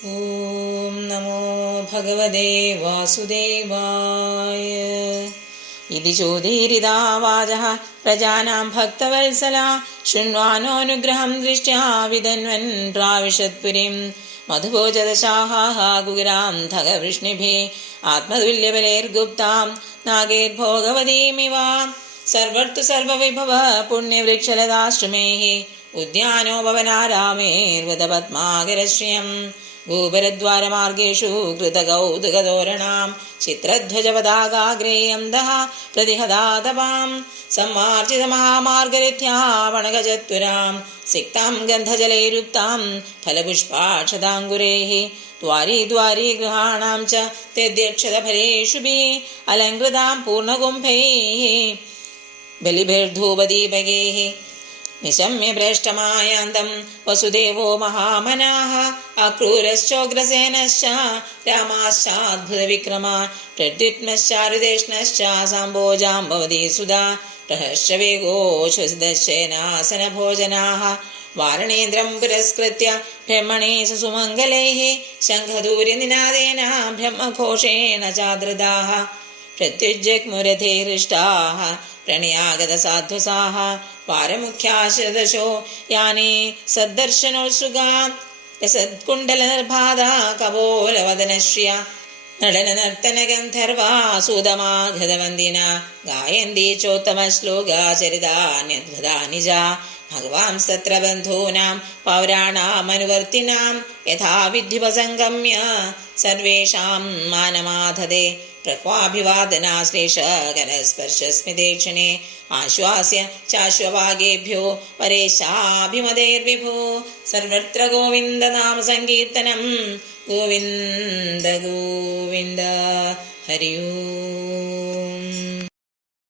ഓം നമോ ഭഗവതേ വാസുദേവായ. ഇതി ചോദീരിതാ വാചഃ പ്രജാനാം ഭക്തവത്സല ശൃണ്വാനോനുഗ്രഹം ദൃഷ്ട്യാ വിതന്വൻ പ്രാവിശത്പുരീം മധുഭോജദശാഹാ ഗുഗിരാം ധഗവൃഷ്ണിഭിः ആത്മതുല്യബലൈർഗുപ്താം നാഗൈർഭോഗവതീമിവ സർവർതു സർവവിഭവ പുണ്യവൃക്ഷലതാശ്രമൈः ഉദ്യാനോ ഭവനാരാമൈർവദപത്മാകരശ്രിയം ഭൂപരദ്വാരമാർഗേഷു കൃതകൗതുകതോരണാം ചിത്രധ്വജപതാകാഗ്രേയംദഃ പ്രതിഹതാതപാം സമ്മാർജിതമഹാമാർഗരിത്യാവണഗജത്വരാം സിക്താം ഗന്ധജലൈരുക്താം ഫലപുഷ്പാക്ഷതാങ്കുരൈः ദ്വാരീ ദ്വാരീ ഗൃഹാണാം ച തെദ്യക്ഷതഫലേഷുഭിः അലങ്കൃതാം പൂർണ്ണകുംഭൈः ബലിഭിർധൂപദീപകൈः നിശമ്യ ഭ്രഷ്ടമായാന്തം വസുദേവോ മഹാമനാഃ അക്രൂരശ്ചോഗ്രസേനശ്ച രാമാശ്ചാദ്ഭുതവിക്രമ പ്രദ്യുത്മശ്ചാരുദേഷ്ണശ്ച സാംബോജാംബവതീ സുധാ പ്രഹർഷവേഗോശ്വസിതശ്ചേനാസനഭോജനാഃ വാരണേന്ദ്രം പുരസ്കൃത്യ ബ്രഹ്മണേ സുമംഗലൈः ശംഖദൂര്യനിനാദേന ബ്രഹ്മഘോഷേണ ചാദൃതാഃ പ്രത്യുജ്ജഗ്മുരഥേ ഹൃഷ്ടാഃ പ്രണയാഗതസാധ്വസാഃ വാരമുഖ്യാശദശോ യാനേ സദ്ദർശനോത്സുകാ രസത്കുണ്ടലനിർഭാതാ കപോലവദനശ്രിയ നടനനർത്തനഗന്ധർവാ സൂതമാഘതവന്ദിന ഗായന്തി ചോത്തമശ്ലോകാ ചരിതാന്യദ്ഭുതാനി ച ഭഗവാൻ സത്ര ബന്ധൂനാം പൗരാണാമനുവർത്തിനാം യഥാവിദ്യുപസംഗമ്യ സർവേഷാം മാനമാധതേ പ്രക്വാഭിവാദനാശ്ലേഷകരസ്പർശസ്മിതേക്ഷണേ ആശ്വാസ്യ ചാശ്വഭാഗേഭ്യോ പരേശാഭിമതേർവിഭോ സർവത്ര ഗോവിന്ദനാമ സങ്കീർത്തനം ഗോവിന്ദ ഗോവിന്ദ ഹരി ഓം.